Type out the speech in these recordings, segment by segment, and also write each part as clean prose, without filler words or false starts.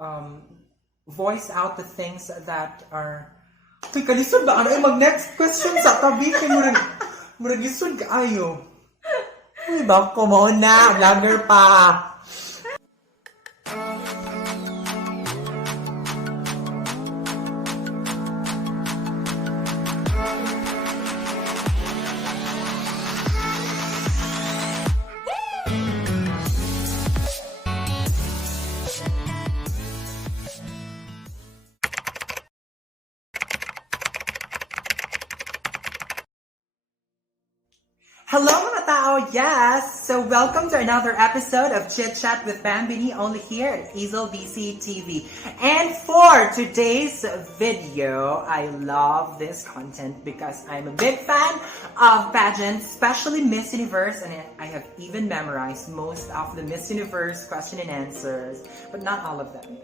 um, voice out the things that are... Kay, kalisod ba? Ano yung mag-next question sa tabi? Kay murag isod ka ayo. Ay, bako mo na. Vlogger pa. Hello mga tao, yes! So welcome to another episode of Chit Chat with Bambini, only here at Easel BC TV. And for today's video, I love this content because I'm a big fan of pageants, especially Miss Universe, and I have even memorized most of the Miss Universe question and answers, but not all of them.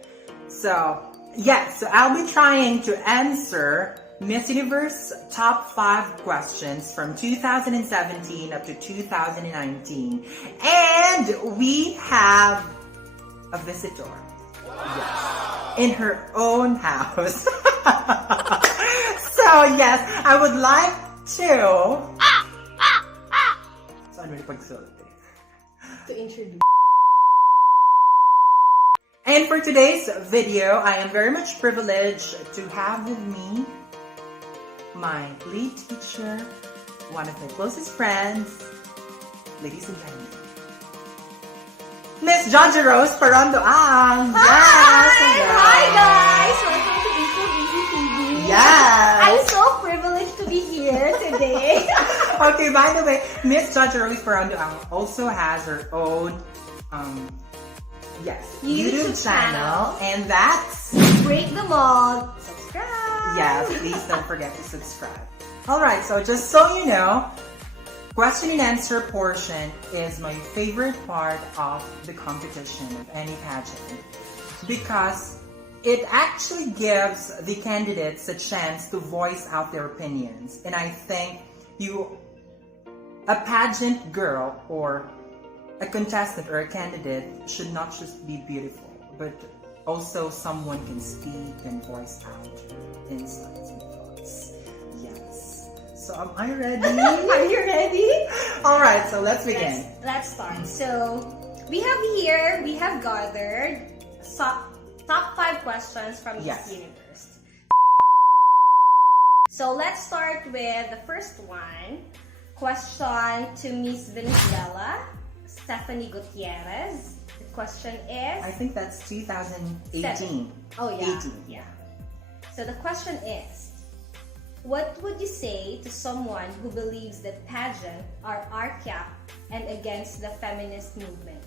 So, yes, so I'll be trying to answer Miss Universe top 5 questions from 2017 up to 2019. And we have a visitor. Yes, in her own house. So yes, I would like to... To introduce. And for today's video, I am very much privileged to have with me my lead teacher, one of my closest friends, ladies and gentlemen, Miss Jojo Rose Parandoang. Yes! Hi guys! Welcome to Easel BC TV. Yes! I'm so privileged to be here today. Okay, by the way, Miss Jojo Rose Parandoang also has her own YouTube channel, and that's Break the Mold. Subscribe. Yes, please don't forget to subscribe. Alright, so just so you know, question and answer portion is my favorite part of the competition of any pageant because it actually gives the candidates a chance to voice out their opinions. And I think a pageant girl or a contestant or a candidate should not just be beautiful, but also someone can speak and voice out insights and thoughts. Yes. So am I ready? Are you ready? Alright, so let's begin. Let's start. So, we have gathered top 5 questions from Miss Universe. So, let's start with the first one. Question to Miss Venezuela, Stephanie Gutierrez. The question is... I think that's 2018. 7. Oh, yeah. 18. Yeah. So the question is, what would you say to someone who believes that pageants are archaic and against the feminist movement?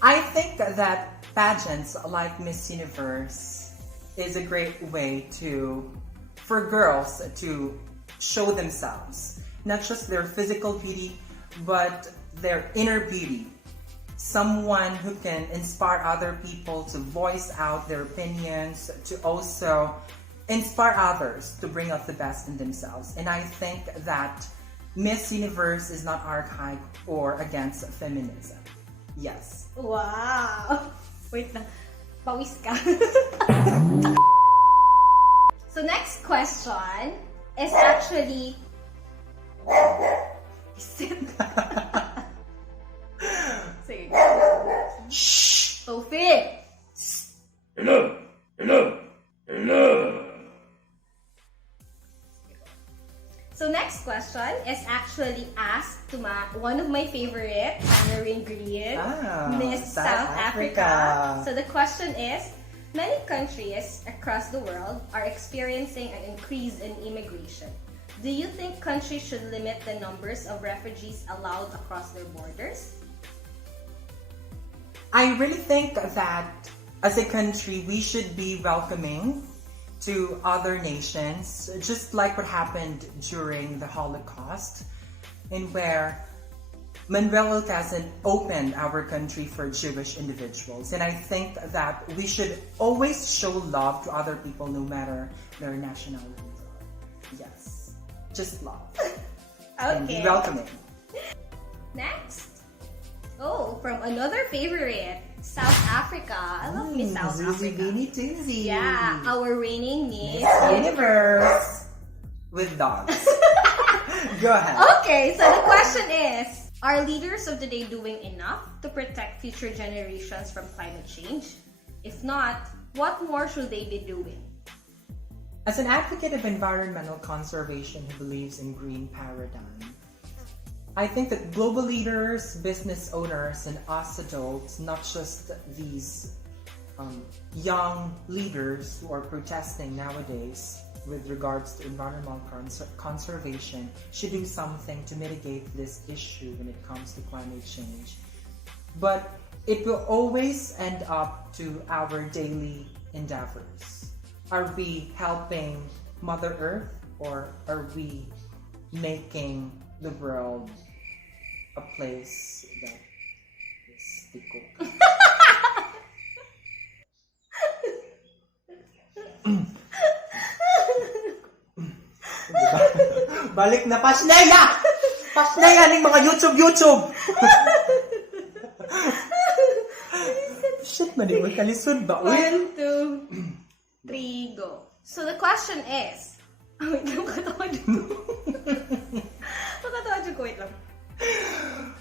I think that pageants like Miss Universe is a great way for girls to show themselves. Not just their physical beauty, but their inner beauty. Someone who can inspire other people to voice out their opinions, to also inspire others to bring out the best in themselves. And I think that Miss Universe is not archaic or against feminism. Yes. Wow! Wait lang. Pawis ka. So next question is actually... Shh! Sophie! Hello! So next question is actually asked to one of my favorite, Anna Green, Miss South Africa. So the question is, many countries across the world are experiencing an increase in immigration. Do you think countries should limit the numbers of refugees allowed across their borders? I really think that as a country, we should be welcoming to other nations, just like what happened during the Holocaust, in where Manuel Alcazar opened our country for Jewish individuals. And I think that we should always show love to other people no matter their nationality. Yes, just love. Okay. And be welcoming. Next. Oh, from another favorite, South Africa. I love Miss South Africa. Beanie Toozy. Yeah, our reigning Miss Universe with dogs. Go ahead. Okay, so the question is, are leaders of today doing enough to protect future generations from climate change? If not, what more should they be doing? As an advocate of environmental conservation who believes in green paradigm, I think that global leaders, business owners, and us adults, not just these young leaders who are protesting nowadays with regards to environmental conservation, should do something to mitigate this issue when it comes to climate change. But it will always end up to our daily endeavors. Are we helping Mother Earth, or are we making the world a place that is tikok? Balik na Pasneya! Pasneya ng mga YouTube! Shit, maniwag kalisod ba? 1, 2, 3, go. So the question is, wait lang, makatawa dito. Makatawa dito, wait lang.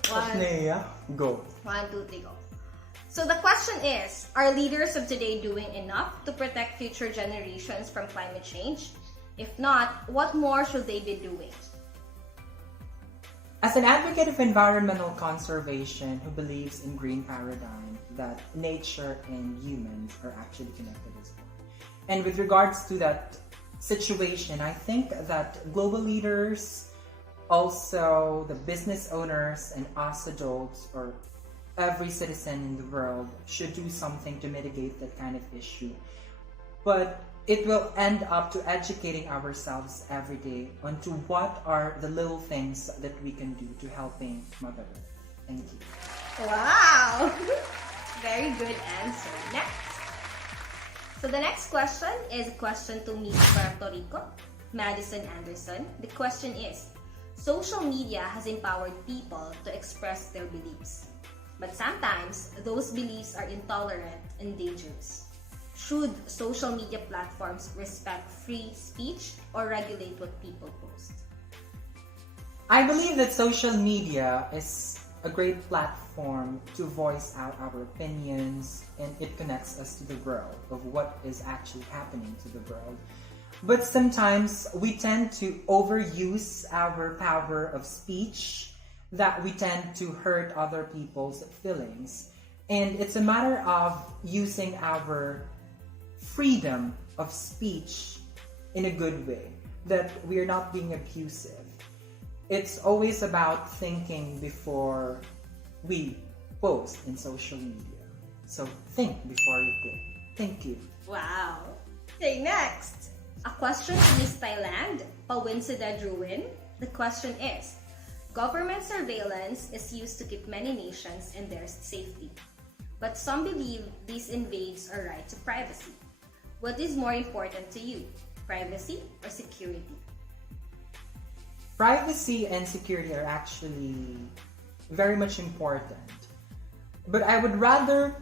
Pasneya, go. 1, 2, 3, go. So the question is, are leaders of today doing enough to protect future generations from climate change? If not, what more should they be doing? As an advocate of environmental conservation who believes in green paradigm, that nature and humans are actually connected as well. And with regards to that situation, I think that global leaders, also the business owners and us adults, or every citizen in the world, should do something to mitigate that kind of issue. But it will end up to educating ourselves every day onto what are the little things that we can do to helping Mother Earth. Thank you. Wow! Very good answer. Next. So the next question is a question to Miss Puerto Rico, Madison Anderson. The question is, social media has empowered people to express their beliefs. But sometimes, those beliefs are intolerant and dangerous. Should social media platforms respect free speech or regulate what people post? I believe that social media is a great platform to voice out our opinions, and it connects us to the world of what is actually happening to the world. But sometimes we tend to overuse our power of speech, that we tend to hurt other people's feelings. And it's a matter of using our freedom of speech in a good way, that we are not being abusive. It's always about thinking before we post in social media. So think before you click. Thank you. Wow. Okay, next. A question to Miss Thailand, Pawinsida Druin. The question is, government surveillance is used to keep many nations and their safety. But some believe this invades our right to privacy. What is more important to you, privacy or security? Privacy and security are actually very much important. But I would rather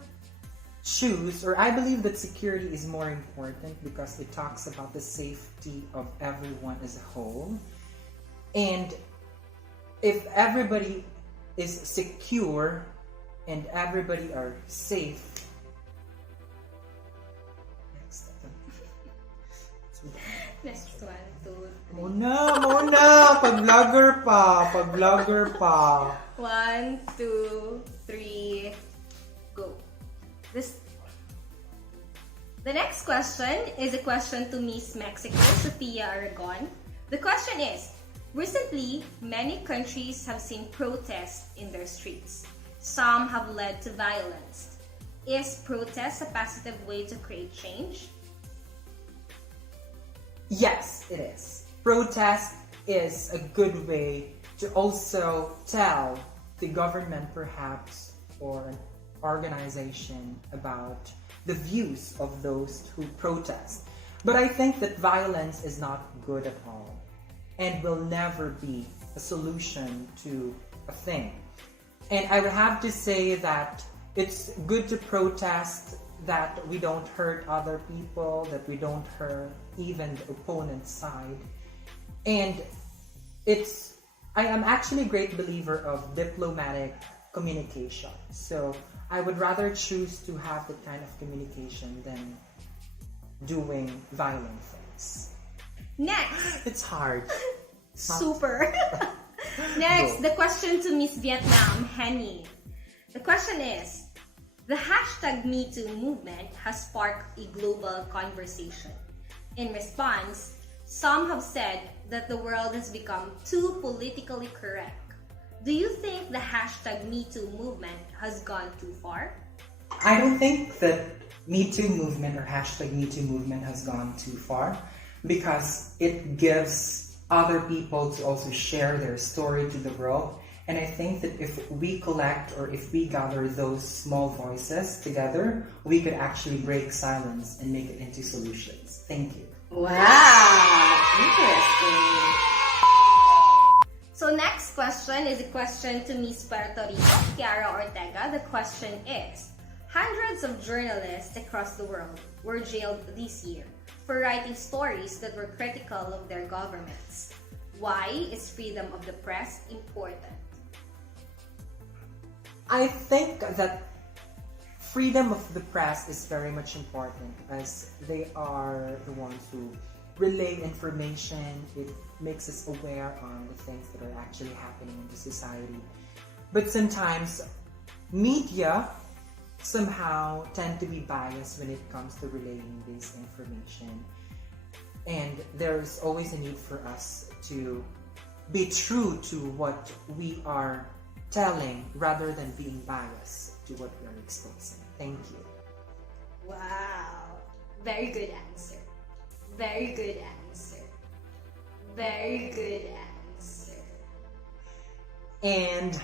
choose, or I believe that security is more important because it talks about the safety of everyone as a whole. And if everybody is secure and everybody are safe, Next one, 2, 3. Muna! Pag-vlogger pa. 1, 2, 3, go. The next question is a question to Miss Mexico, Sofia Aragon. The question is, recently, many countries have seen protests in their streets. Some have led to violence. Is protest a positive way to create change? Yes, it is. Protest is a good way to also tell the government, perhaps, or an organization about the views of those who protest. But I think that violence is not good at all and will never be a solution to a thing. And I would have to say that it's good to protest that we don't hurt other people, that we don't hurt even the opponent's side. And I am actually a great believer of diplomatic communication. So I would rather choose to have that kind of communication than doing violent things. Next. It's hard. Super. Next, the question to Miss Vietnam, Henny. The question is, the hashtag #MeToo movement has sparked a global conversation. In response, some have said that the world has become too politically correct. Do you think the hashtag #MeToo movement has gone too far? I don't think that #MeToo movement or hashtag #MeToo movement has gone too far, because it gives other people to also share their story to the world. And I think that if we collect or if we gather those small voices together, we could actually break silence and make it into solutions. Thank you. Wow, interesting. So next question is a question to Miss Puerto Rico, Kiara Ortega. The question is, hundreds of journalists across the world were jailed this year for writing stories that were critical of their governments. Why is freedom of the press important? I think that freedom of the press is very much important, as they are the ones who relay information. It makes us aware on the things that are actually happening in the society. But sometimes media somehow tend to be biased when it comes to relaying this information. And there's always a need for us to be true to what we are telling rather than being biased to what we are exposing. Thank you. Wow. Very good answer. Very good answer. Very good answer. And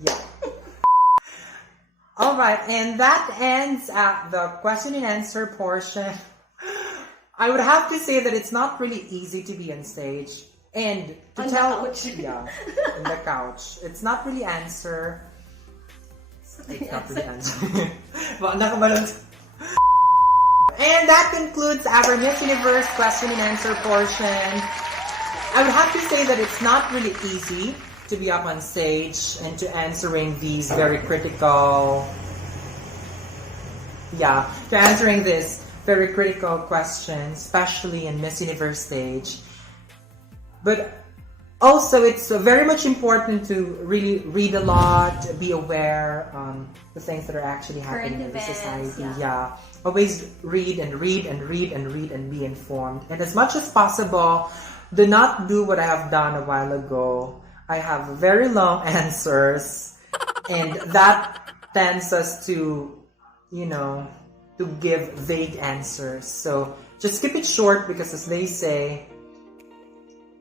yeah. Alright, and that ends at the question and answer portion. I would have to say that it's not really easy to be on stage and to on tell the couch. Yeah, on the couch. It's not really answer. It's not really answer. And that concludes our Miss Universe question and answer portion. I would have to say that it's not really easy to be up on stage and to answering these very critical, to answering this very critical questions, especially in Miss Universe stage. But also, it's very much important to really read a lot, be aware on the things that are actually happening in the society. Yeah. Always read and read and read and read and be informed. And as much as possible, do not do what I have done a while ago. I have very long answers, and that tends us to, to give vague answers. So just keep it short, because as they say,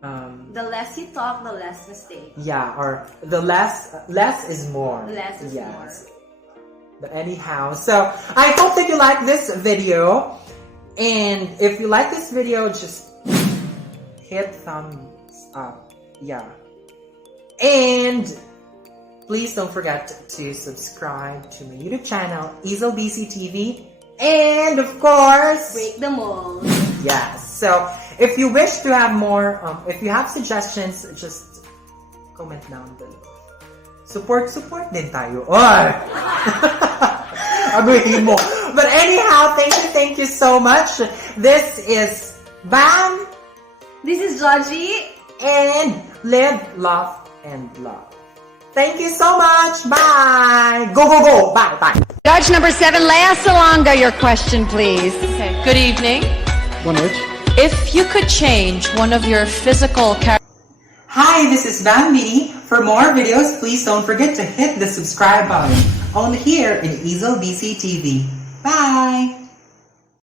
the less you talk, the less mistake. Yeah, or the less is more. Less is more. But anyhow, so I hope that you like this video. And if you like this video, just hit thumbs up. Yeah. And please don't forget to subscribe to my YouTube channel, EaselBC TV. And of course, break the mold. Yes. So if you wish to have more, if you have suggestions, just comment down below. Support din tayo. Aguhin mo. But anyhow, thank you so much. This is Bam. This is Georgie. And live, laugh, and love. Thank you so much. Bye. Go. Bye. Judge number 7, Lea Salonga, your question, please. Okay. Good evening. One minute. If you could change one of your physical characteristics. Hi, this is Bambini. For more videos, please don't forget to hit the subscribe button only here in EaselBC TV. Bye!